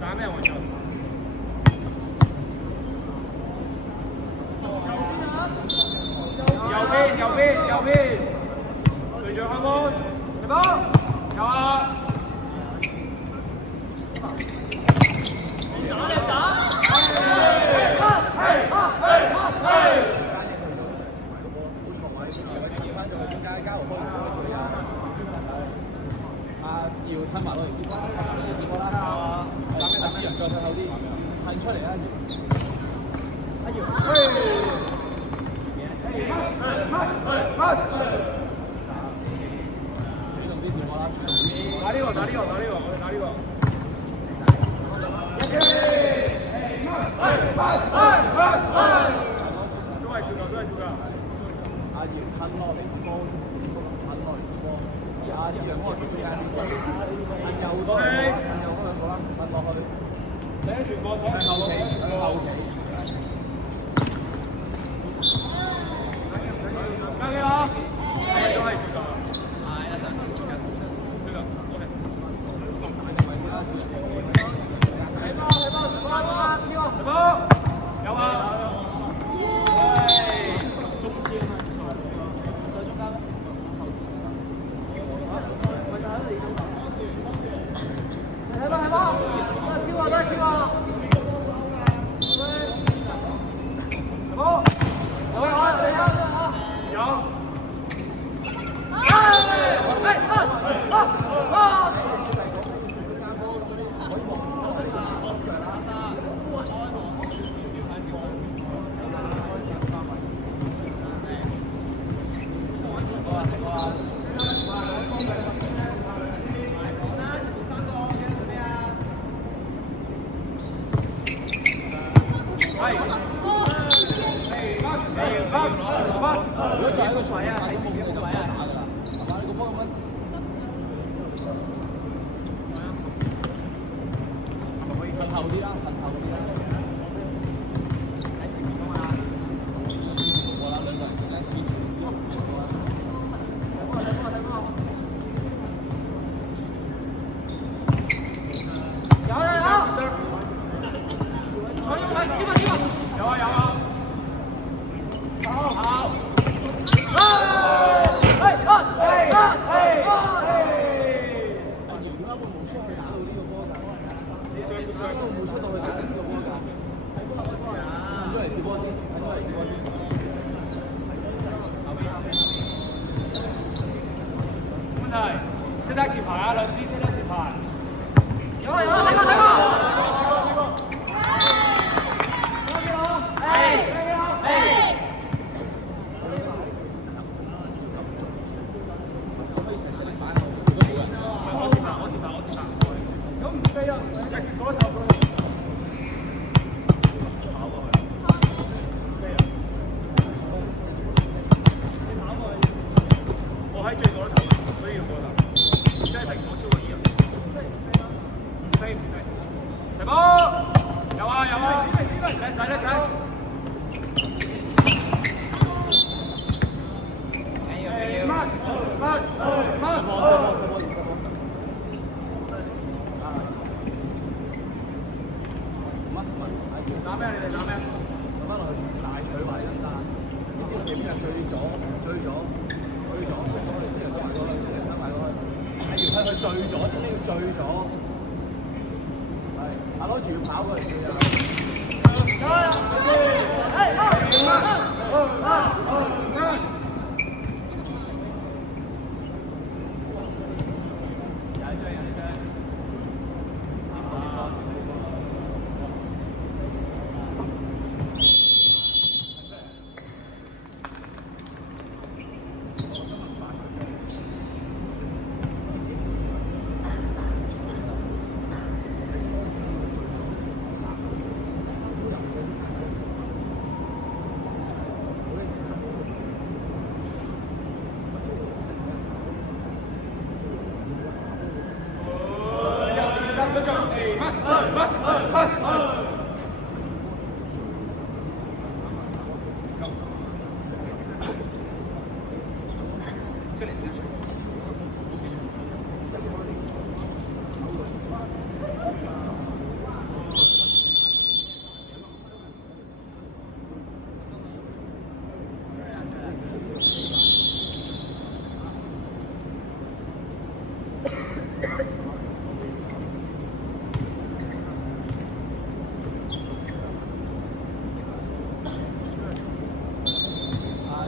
打咩位置？右邊，隊長開門，嚟波，有啊！要吞埋落嚟先，結果啦，打咩？再退後啲，褪出嚟啦，主動啲電話啦，打呢個，我哋打呢個。都係跳㗎。阿姚褪落嚟波，褪落嚟波。阿啲兩個條線，褪右多兩個啦，褪落去。第一傳波睇後期。加幾啊？都係跳㗎。有啊！如果再喺個賽啊，喺前面就打㗎啦，係嘛？你個波咁樣。褪後啲啦。喺前面㗎嘛。我啦，兩個人喺前面。有啊！冇出到去打呢個波㗎，睇波啊！褪咗嚟接波先，問題，識得前排啊，兩支識得前排。有啊！睇過。我前排。咁唔飛啊！嗰頭。我喺最嗰頭，所以要過頭。真係成冇超過2人。唔飛。嚟波！有啊！叻仔！打咩？你哋打咩？翻落去大取位得唔得？呢個點就最左，我哋先入咗埋過去，係要去最左，呢個最左。係，阿攞住要跑過嚟嘅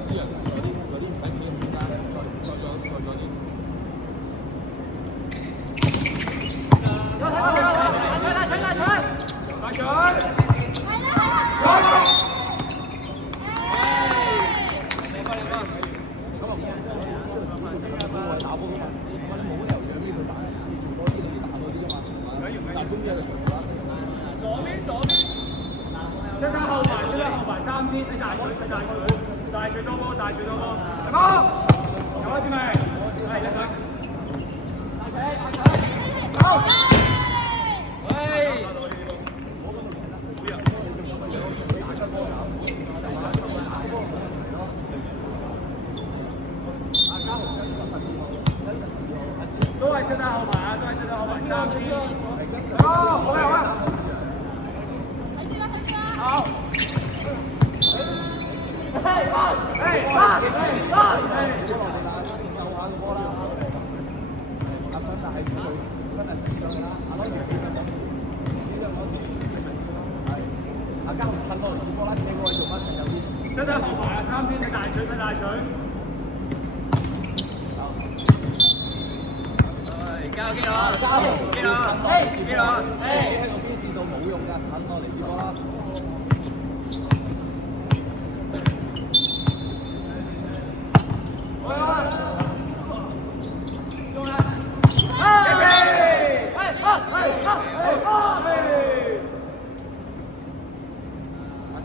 啲人有啲唔使企咁間，再啲。大水！打波㗎嘛，你冇理由讓呢佢打，你做多啲你打多啲㗎嘛，集中啲就長啦。左邊，伸下後排3支，睇大水，大水多波，大波，有開始未？係一水。好。喂。都係伸下後排啊，3支。好啊。好。伸下後排啊，3支，睇大水。交機啦！喺個邊線度冇用㗎，等我嚟接波啦。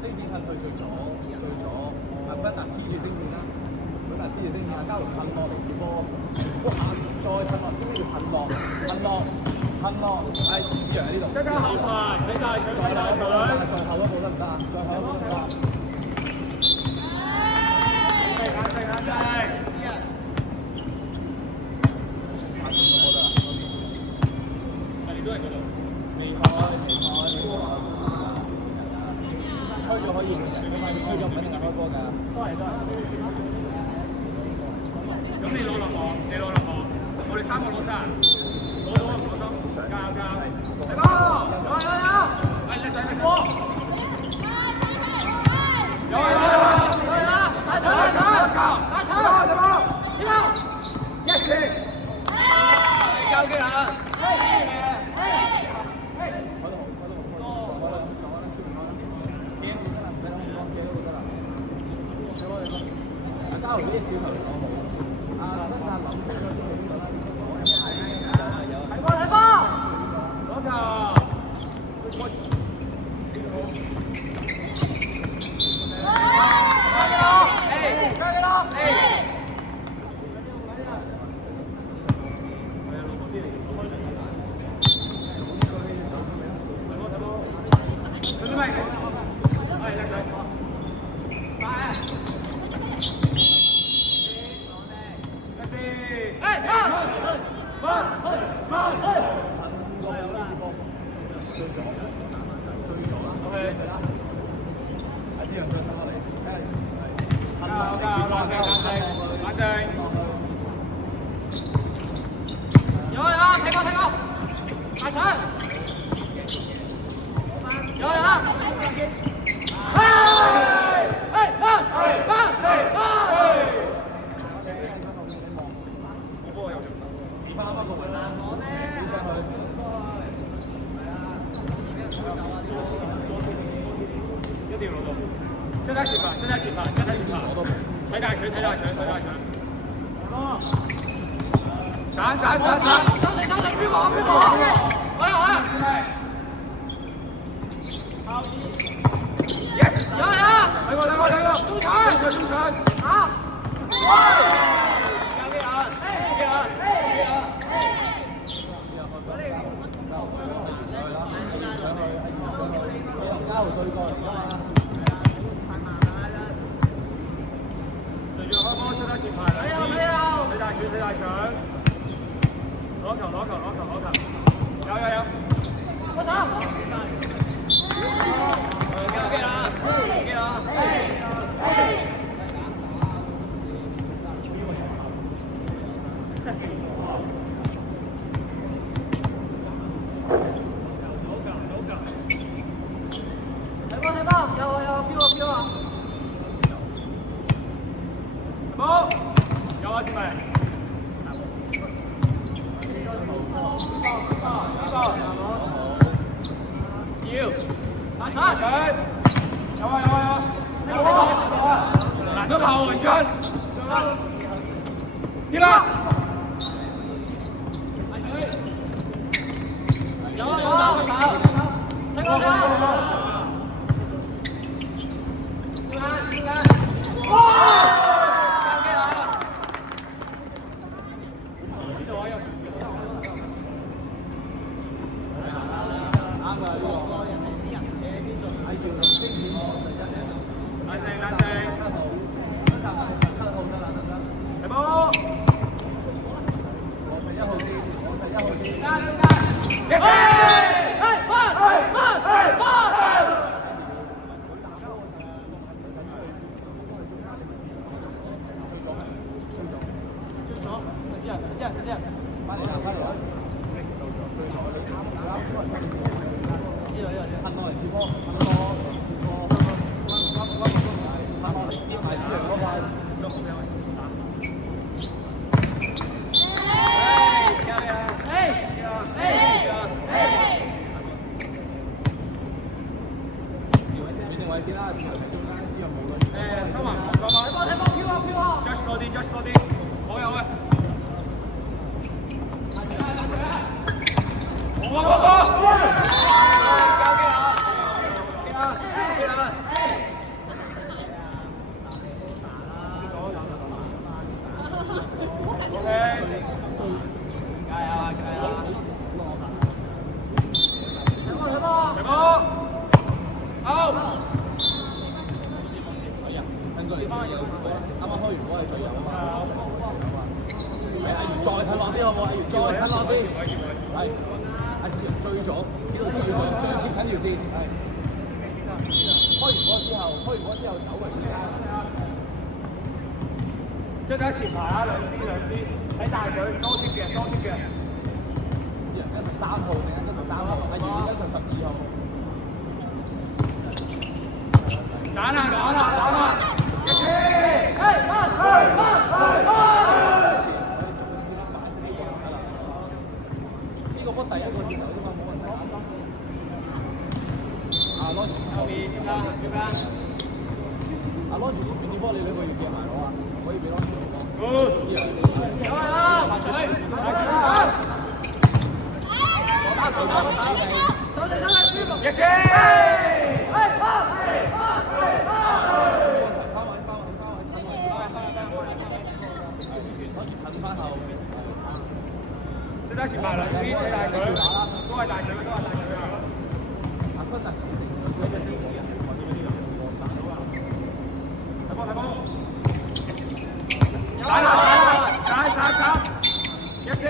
星片噴去最左，不達黐住星片啦，交流噴落嚟接波，再噴落，點解要噴落？係指陽喺呢度。伸下後排，睇大水。再後一步得唔得啊？再後一步得唔得？眼睛。你都係嗰度。未開。吹咗可以換人㗎嘛？吹咗唔一定係開波㗎。都係。咁你攞落我哋3個攞晒，攞到啊！唔攞心，交，嚟波，有，係叻仔，波，交機啦！交流啲小球嚟講好。睇波，攞球。身體前排，睇大水，散，邊個？Yes， 有，睇過，中場，啊！交機啦！交流對過嚟㗎嘛。對住開波，身體前排，睇大場，攞球，有，我走。交機啦！搶！有啊有啊有啊！難得炮雲進，添啦！有啊有啊有啊！即係睇前排啊，兩支，睇大隊多啲嘅。人跟13號定係跟13號？阿姚跟12號。斬啦！呢個波第一個箭頭啫嘛，冇問題。阿攞住後邊點啦？阿攞住前面啲波，你兩個要夾埋攞啊！可以俾攞住嚟講。一車！識得前排兩支睇大隊，都係大隊啊！阿坤特睇波！散啦！一四！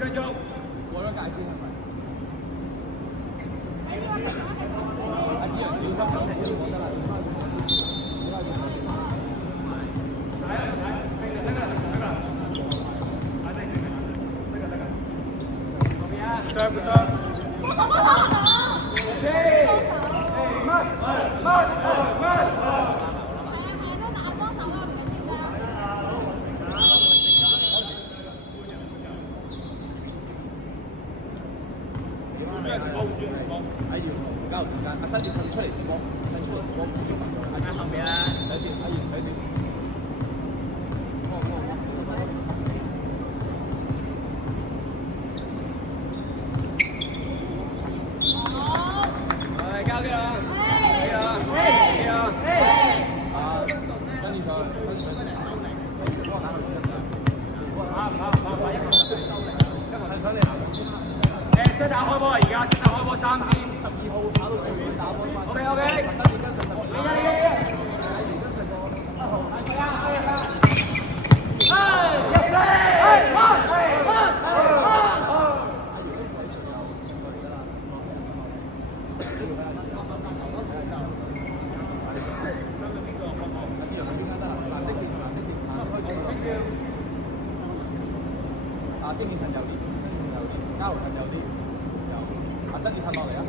繼續。過咗界先係咪？阿志陽小心啲，我得啦。不錯。阿姚交流時間，阿新接佢出嚟接波，伸出個波，補充埋咗。阿姚後邊啦，睇住，阿姚睇住。交嘅啦，啊，跟住上，跟住上。一個睇上嚟啦。先打開波而家，先打開波3支12號跑到最遠打波翻。OK OK。先面近右啲，交流近右啲，身子褪落嚟啊！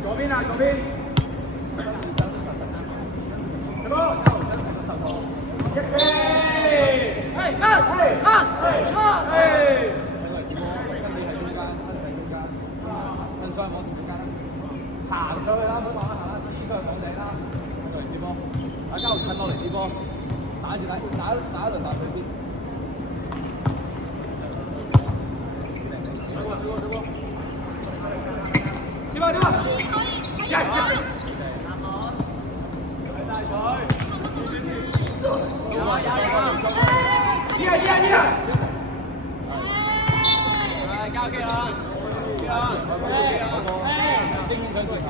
左邊啊，左邊。有冇？一飛。行上去啦，唔好慢慢行啦，黐上去網頂啦，過嚟接波，大家近落嚟接波，打一輪大腿先。上波！點啊！Yes！大腿！交機啦！升上前排，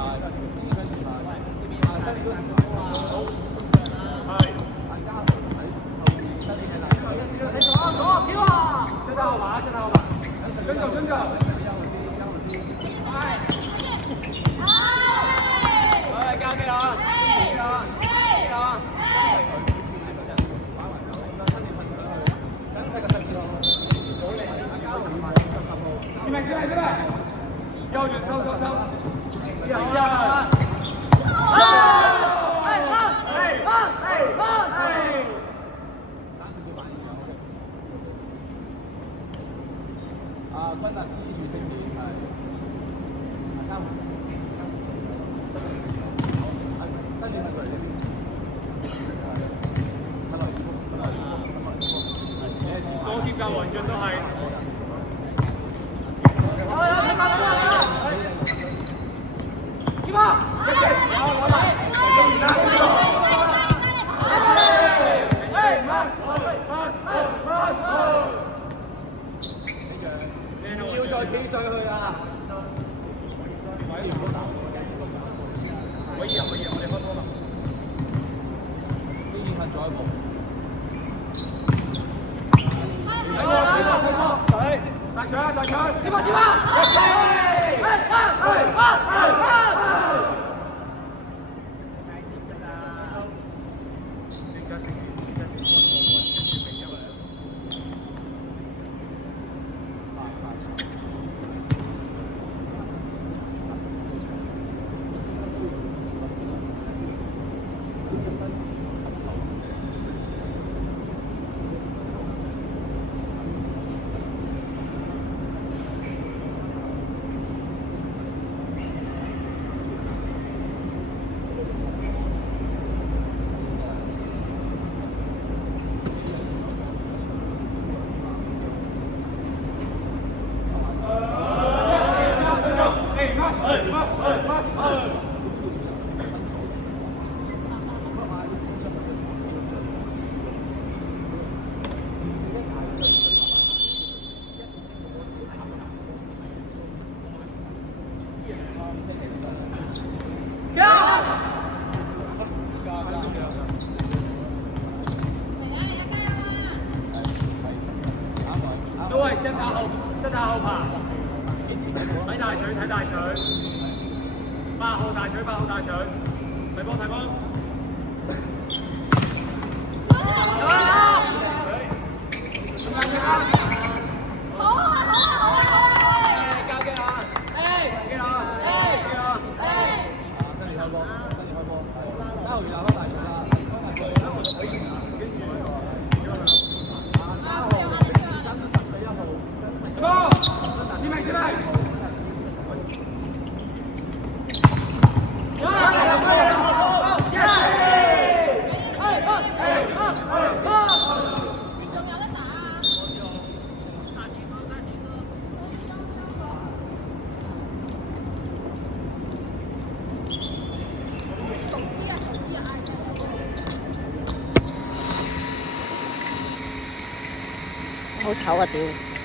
右轉收！坤達黐住升面係，身子過嚟呢邊，多接教黃俊都係。要再企上去啊！可以，我哋開波啦。先見佢左一步。大搶！點啊！都係 set 下後爬，睇大腿，8號大腿，睇波。好醜啊！屌！